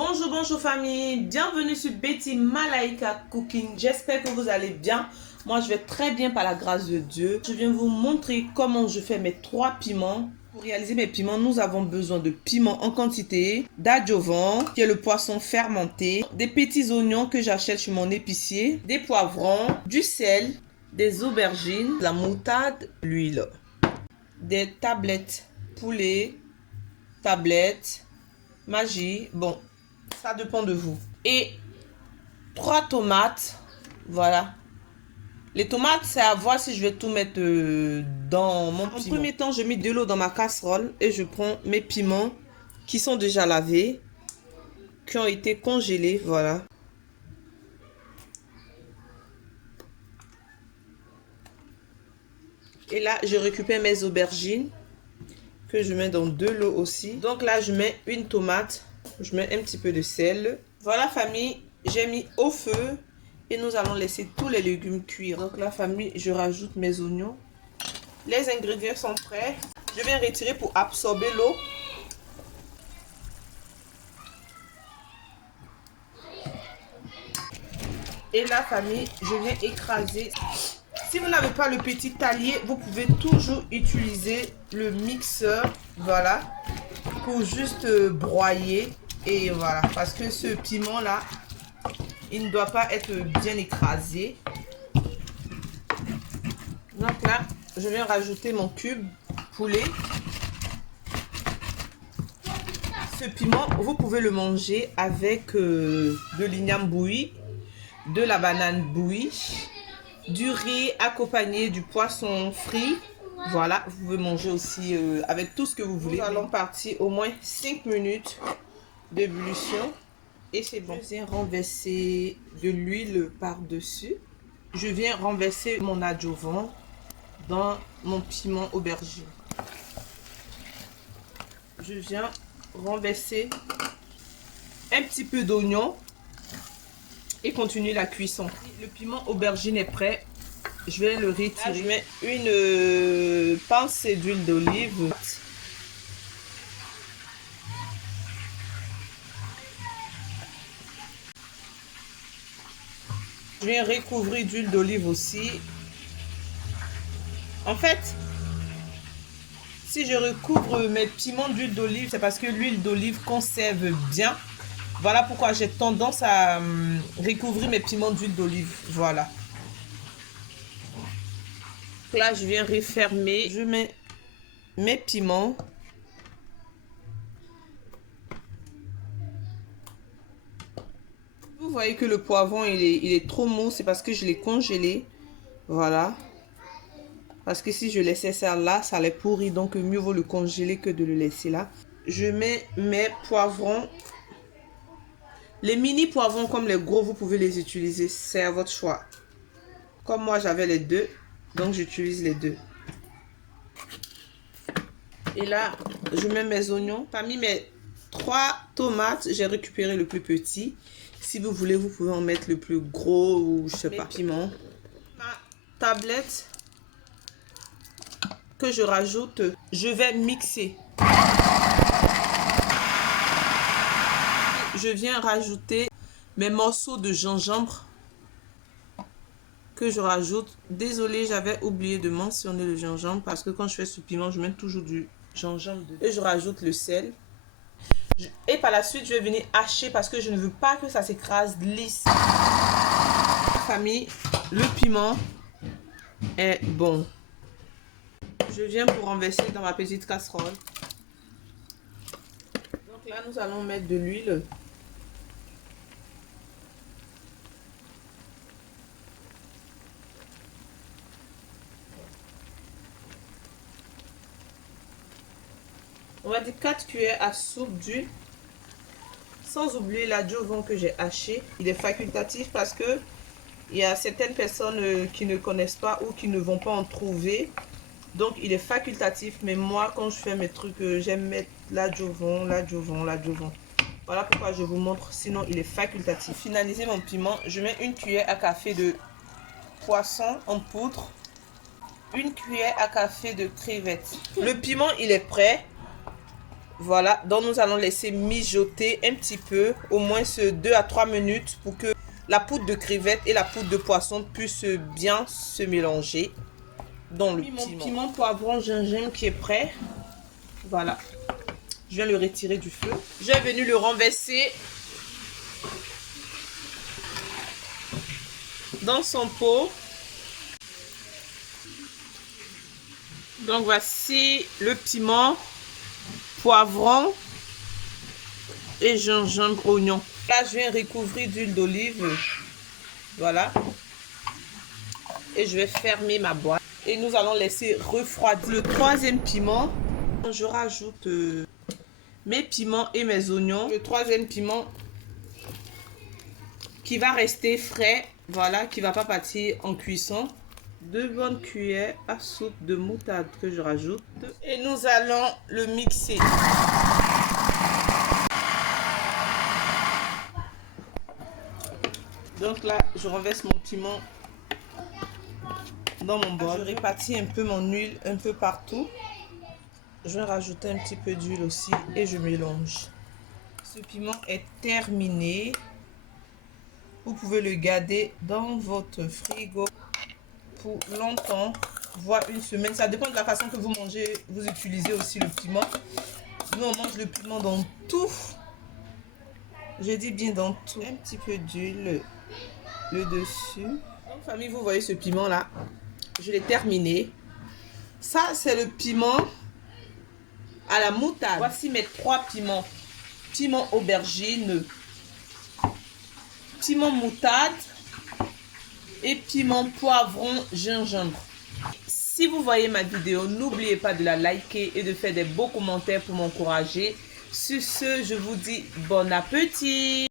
Bonjour, bonjour famille, bienvenue sur Betty Malaika Cooking. J'espère que vous allez bien. Moi je vais très bien par la grâce de Dieu. Je viens vous montrer comment je fais mes 3 piments. Pour réaliser mes piments, nous avons besoin de piments en quantité, d'adjuvant, qui est le poisson fermenté, des petits oignons que j'achète chez mon épicier, des poivrons, du sel, des aubergines, la moutarde, l'huile, des tablettes poulet, tablettes, magie, bon, ça dépend de vous. Et 3 tomates, voilà. Les tomates, c'est à voir si je vais tout mettre dans mon piment. En premier temps, je mets de l'eau dans ma casserole et je prends mes piments qui sont déjà lavés, qui ont été congelés, voilà. Et là, je récupère mes aubergines que je mets dans de l'eau aussi. Donc là, je mets une tomate, je mets un petit peu de sel. Voilà famille, j'ai mis au feu et nous allons laisser tous les légumes cuire. Donc là famille, je rajoute mes oignons. Les ingrédients sont prêts. Je viens retirer pour absorber l'eau. Et la famille, je viens écraser. Si vous n'avez pas le petit talier, vous pouvez toujours utiliser le mixeur, voilà, pour juste broyer. Et voilà, parce que ce piment là, il ne doit pas être bien écrasé. Donc là, je viens rajouter mon cube poulet. Ce piment, vous pouvez le manger avec de l'igname bouilli, de la banane bouillie, du riz accompagné du poisson frit. Voilà, vous pouvez manger aussi avec tout ce que vous voulez. Nous allons partir au moins 5 minutes d'ébullition. Et c'est bon. Je viens renverser de l'huile par-dessus. Je viens renverser mon adjuvant dans mon piment aubergine. Je viens renverser un petit peu d'oignon et continuer la cuisson. Le piment aubergine est prêt. Je vais le retirer. Là, je mets une pincée d'huile d'olive. Je viens recouvrir d'huile d'olive aussi. En fait, si je recouvre mes piments d'huile d'olive, c'est parce que l'huile d'olive conserve bien. Voilà pourquoi j'ai tendance à recouvrir mes piments d'huile d'olive. Voilà. Là, je viens refermer. Je mets mes piments. Vous voyez que le poivron, il est trop mou. C'est parce que je l'ai congelé. Voilà. Parce que si je laissais ça là, ça allait pourrir. Donc, mieux vaut le congeler que de le laisser là. Je mets mes poivrons. Les mini poivrons comme les gros, vous pouvez les utiliser. C'est à votre choix. Comme moi, j'avais les deux. Donc, j'utilise les deux. Et là, je mets mes oignons. Parmi mes 3 tomates, j'ai récupéré le plus petit. Si vous voulez, vous pouvez en mettre le plus gros ou je sais pas. Piment. Ma tablette que je rajoute, je vais mixer. Je viens rajouter mes morceaux de gingembre que je rajoute. Désolée, j'avais oublié de mentionner le gingembre parce que quand je fais ce piment, je mets toujours du gingembre dedans. Et je rajoute le sel. Et par la suite, je vais venir hacher parce que je ne veux pas que ça s'écrase lisse. Famille, le piment est bon. Je viens pour renverser dans ma petite casserole. Donc là, nous allons mettre de l'huile. On va dire 4 cuillères à soupe d'huile. Sans oublier l'adjuvant que j'ai haché. Il est facultatif parce que il y a certaines personnes qui ne connaissent pas ou qui ne vont pas en trouver. Donc il est facultatif. Mais moi, quand je fais mes trucs, j'aime mettre l'adjuvant. Voilà pourquoi je vous montre. Sinon, il est facultatif. Pour finaliser mon piment, je mets une cuillère à café de poisson en poudre. Une cuillère à café de crevettes. Le piment, il est prêt. Voilà, donc nous allons laisser mijoter un petit peu, au moins 2 à 3 minutes pour que la poudre de crevette et la poudre de poisson puissent bien se mélanger dans le piment. Mon piment poivron gingembre qui est prêt. Voilà, je viens le retirer du feu. Je vais venir le renverser dans son pot. Donc voici le piment, poivron et gingembre, oignon. Là, je viens recouvrir d'huile d'olive. Voilà. Et je vais fermer ma boîte. Et nous allons laisser refroidir. Le troisième piment, je rajoute mes piments et mes oignons. Le troisième piment qui va rester frais. Voilà, qui ne va pas partir en cuisson. 2 bonnes cuillères à soupe de moutarde que je rajoute. Et nous allons le mixer. Donc là, je renverse mon piment dans mon bol. Je répartis un peu mon huile un peu partout. Je vais rajouter un petit peu d'huile aussi et je mélange. Ce piment est terminé. Vous pouvez le garder dans votre frigo pour longtemps, voire une semaine. Ça dépend de la façon que vous mangez. Vous utilisez aussi le piment. Nous, on mange le piment dans tout. Je dis bien dans tout. Un petit peu d'huile le dessus. Donc, famille, vous voyez ce piment là. Je l'ai terminé. Ça, c'est le piment à la moutarde. Voici mes 3 piments. Piment aubergine, piment moutarde et piment poivron gingembre. Si vous voyez ma vidéo, n'oubliez pas de la liker et de faire des beaux commentaires pour m'encourager. Sur ce, je vous dis bon appétit.